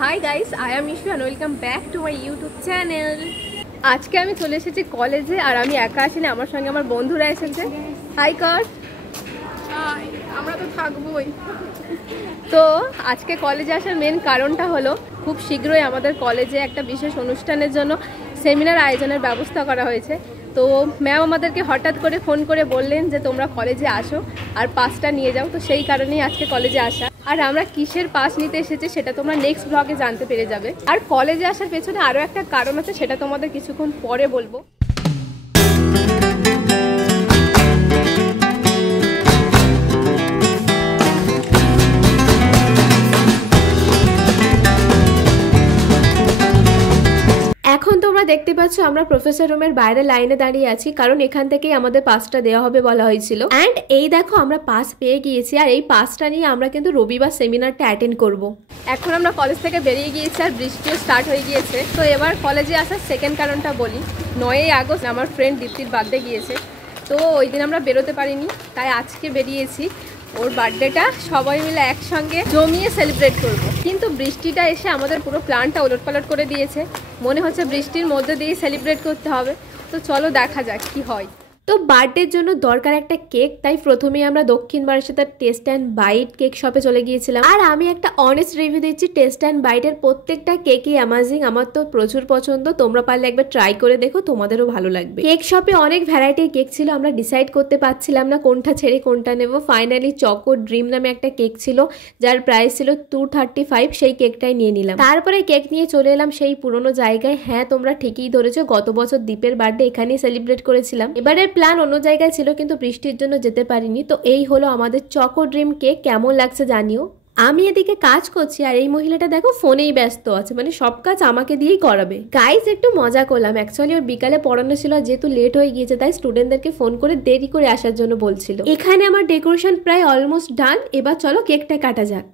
Hi guys, I am Ishu and welcome back to my YouTube channel. আজকে আমি চলে এসেছি কলেজে আর আমি একা আসিনি, আমার সঙ্গে আমার বন্ধুরা এসেছে। হাই কর। হাই, আমরা তো থাকবোই। তো আজকে কলেজে আসার মেন কারণটা হলো খুব শীঘ্রই আমাদের কলেজে একটা বিশেষ অনুষ্ঠানের জন্য সেমিনার আয়োজনের ব্যবস্থা করা হয়েছে। তো ম্যাম আমাদেরকে হঠাৎ করে ফোন করে বললেন যে তোমরা কলেজে আসো আর পাসটা নিয়ে যাও। তো সেই কারণেই আজকে কলেজে আসা। আর আমরা কিসের পাস নিতে এসেছি সেটা তোমরা নেক্সট ব্লগে জানতে পেরে যাবে। আর কলেজে আসার পেছনে আরও একটা কারণ আছে, সেটা তোমাদের কিছুক্ষণ পরে বলবো। এখন তোমরা দেখতে পাচ্ছ আমরা প্রফেসর রুমের বাইরে লাইনে দাঁড়িয়ে আছি, কারণ এখান থেকেই আমাদের পাসটা দেওয়া হবে বলা হয়েছিল। অ্যান্ড এই দেখো আমরা পাস পেয়ে গিয়েছি, আর এই পাসটা নিয়ে আমরা কিন্তু রবিবার সেমিনারটা অ্যাটেন্ড করব। এখন আমরা কলেজ থেকে বেরিয়ে গিয়েছি আর বৃষ্টিও স্টার্ট হয়ে গিয়েছে। তো এবার কলেজে আসার সেকেন্ড কারণটা বলি। 9ই আগস্ট আমার ফ্রেন্ড দীপ্তির বার্থডে গিয়েছে, তো ওই দিন আমরা বেরোতে পারিনি, তাই আজকে বেরিয়েছি ওর বার্থডেটা সবাই মিলে একসঙ্গে জমিয়ে সেলিব্রেট করব। কিন্তু বৃষ্টিটা এসে আমাদের পুরো প্ল্যানটা ওলটপালট করে দিয়েছে। মনে হচ্ছে বৃষ্টির মধ্যে দিয়ে সেলিব্রেট করতে হবে। তো চলো দেখা যাক কি হয়। তো বার্থডের জন্য দরকার একটা কেক, তাই প্রথমেই আমরা দক্ষিণ বারাসাতের টেস্ট অ্যান্ড বাইট কেক শপে চলে গিয়েছিলাম। আর আমি একটা অনেস্ট রিভিউ দিচ্ছি, টেস্ট অ্যান্ড বাইটের প্রত্যেকটা কেকই অ্যামাজিং। আমার তো প্রচুর পছন্দ, তোমরা পারলে একবার ট্রাই করে দেখো, তোমাদেরও ভালো লাগবে। কেক শপে অনেক ভ্যারাইটির কেক ছিল, আমরা ডিসাইড করতে পারছিলাম না কোনটা ছেড়ে কোনটা নেব। ফাইনালি চকো ড্রিম নামে একটা কেক ছিল, যার প্রাইস ছিল 235, সেই কেকটাই নিয়ে নিলাম। তারপরে কেক নিয়ে চলে এলাম সেই পুরোনো জায়গায়। হ্যাঁ, তোমরা ঠিকই ধরেছো, গত বছর দীপের বার্থডে এখানেই সেলিব্রেট করেছিলাম। এবারে প্ল্যান অন্য জায়গায় ছিল, কিন্তু বৃষ্টির জন্য যেতে পারিনি। তো এই হলো আমাদের চকো ড্রিম কেক, কেমন লাগছে জানিও। আমি এদিকে কাজ করছি আর এই মহিলাটা দেখো ফোনেই ব্যস্ত আছে, মানে সব কাজ আমাকে দিয়েই করাবে। গাইজ একটু মজা করলাম, অ্যাকচুয়ালি ওর বিকালে পড়ানো ছিল, যেহেতু লেট হয়ে গিয়েছে তাই স্টুডেন্টদেরকে ফোন করে দেরি করে আসার জন্য বলছিল। এখানে আমার ডেকোরেশন প্রায় অলমোস্ট ডান, এবার চলো কেকটা কাটা যাক।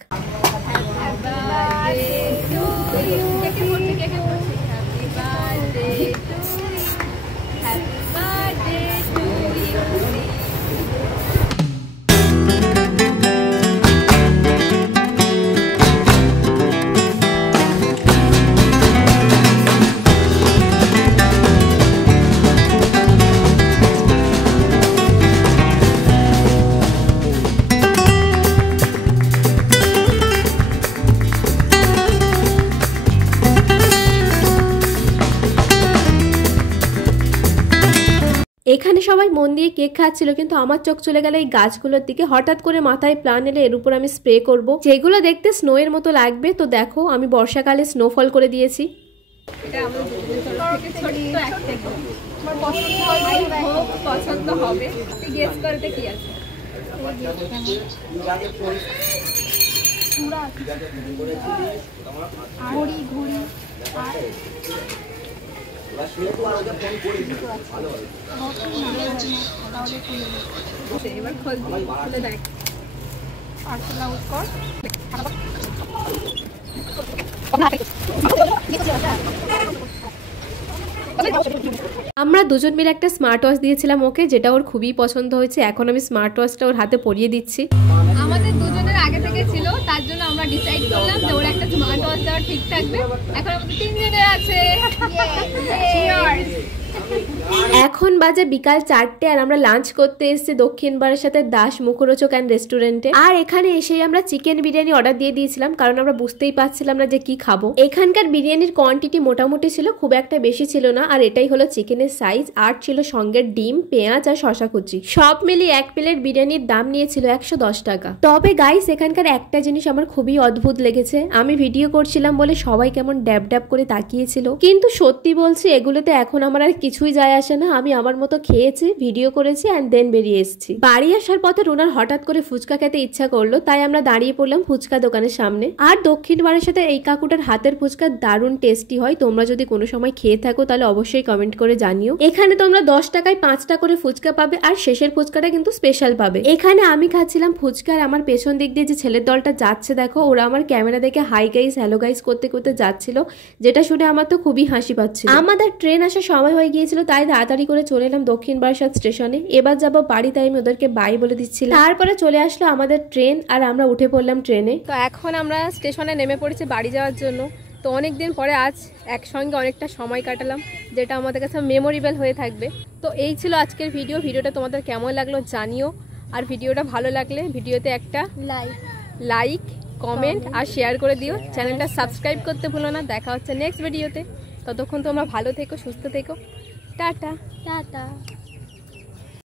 এখানে সবাই মন দিয়ে কেক খাচ্ছিল, কিন্তু আমার চোখ চলে গেল এই গাছগুলোর দিকে। হঠাৎ করে মাথায় প্ল্যান এলে এর উপর আমি স্প্রে করব, যেগুলো দেখতে স্নো এর মতো লাগবে। তো দেখো আমি বর্ষাকালে স্নোফল করে দিয়েছি। পছন্দ হবে গেস করতে কি আছে? এবার খুলে দেখ। আমরা দুজন মিলে একটা স্মার্ট ওয়াচ দিয়েছিলাম ওকে, যেটা ওর খুবই পছন্দ হয়েছে। এখন আমি স্মার্ট ওয়াচটা ওর হাতে পরিয়ে দিচ্ছি। আমাদের দুজনের আগে থেকে ছিল, তার জন্য আমরা ডিসাইড করলাম যে ওর একটা স্মার্ট ওয়াচ দেওয়া ঠিক থাকবে। এখন আমাদের 3 জনের আছে। এখন বাজে বিকাল 4টে আর আমরা লাঞ্চ করতে এসেছি দক্ষিণ বারাসাতের দাস মুখরোচক অ্যান্ড রেস্টুরেন্টে। আর এখানে এসেই আমরা চিকেন বিরিয়ানি অর্ডার দিয়ে দিয়েছিলাম, কারণ আমরা বুঝতেই পারছিলাম না যে কি খাবো। এখানকার বিরিয়ানির কোয়ান্টিটি মোটামুটি ছিল, খুব একটা বেশি ছিল না। আর এটাই হলো চিকেনের সাইজ, আর ছিল সঙ্গে ডিম, পেঁয়াজ আর শশা কুচি। সব মিলিয়ে এক প্লেট বিরিয়ানির দাম নিয়েছিল 110 টাকা। তবে গাইস এখানকার একটা জিনিস আমার খুবই অদ্ভুত লেগেছে। আমি ভিডিও করছিলাম বলে সবাই কেমন ড্যাব ড্যাব করে তাকিয়েছিল, কিন্তু সত্যি বলছি এগুলোতে এখন আমার আর কিছুই যায় আসে না। আমি আমার মতো খেয়েছি, ভিডিও করেছি অ্যান্ড দেন বেরিয়ে এসেছি। বাড়ি আসার পথে রুনার হঠাৎ করে ফুচকা খেতে ইচ্ছা করলো, তাই আমরা দাঁড়িয়ে পড়লাম ফুচকা দোকানের সামনে। আর দক্ষিণ বারাসাতে এই কাকুটার হাতের ফুচকা দারুণ টেস্টি হয়। তোমরা যদি কোনো সময় খেয়ে থাকো তাহলে অবশ্যই কমেন্ট করে জানিও। এখানে তোমরা 10 টাকায় 5টা করে ফুচকা পাবে, আর শেষের ফুচকাটা কিন্তু স্পেশাল পাবে। এখানে আমি খাচ্ছিলাম ফুচকা, আর আমার পেছন দিক দিয়ে যে ছেলের দলটা যাচ্ছে দেখো, ওরা আমার ক্যামেরা দেখে হাই গাইস হ্যালো গাইস করতে করতে যাচ্ছিল, যেটা শুনে আমার তো খুবই হাসি পাচ্ছিল। আমাদের ট্রেন আসার সময় হয়ে গিয়েছিল, তাই তাড়াতাড়ি করে চলে এলাম দক্ষিণ বারাসাত স্টেশনে। এবার যাবো বাড়ি, তাই আমি ওদেরকে বাই বলে দিচ্ছিলাম। তারপরে চলে আসলো আমাদের ট্রেন আর আমরা উঠে পড়লাম ট্রেনে। তো এখন আমরা স্টেশনে নেমে পড়েছি বাড়ি যাওয়ার জন্য। তো অনেক দিন পরে আজ একসঙ্গে অনেকটা সময় কাটালাম, যেটা আমাদের কাছে মেমোরেবল হয়ে থাকবে। তো এই ছিল আজকের ভিডিওটা তোমাদের কেমন লাগলো জানিও। আর ভিডিওটা ভালো লাগলে ভিডিওতে একটা লাইক কমেন্ট আর শেয়ার করে দিও। চ্যানেলটা সাবস্ক্রাইব করতে ভুলো না। দেখা হচ্ছে নেক্সট ভিডিওতে। ততক্ষণ তোমরা ভালো থেকো, সুস্থ থেকো। টাটা।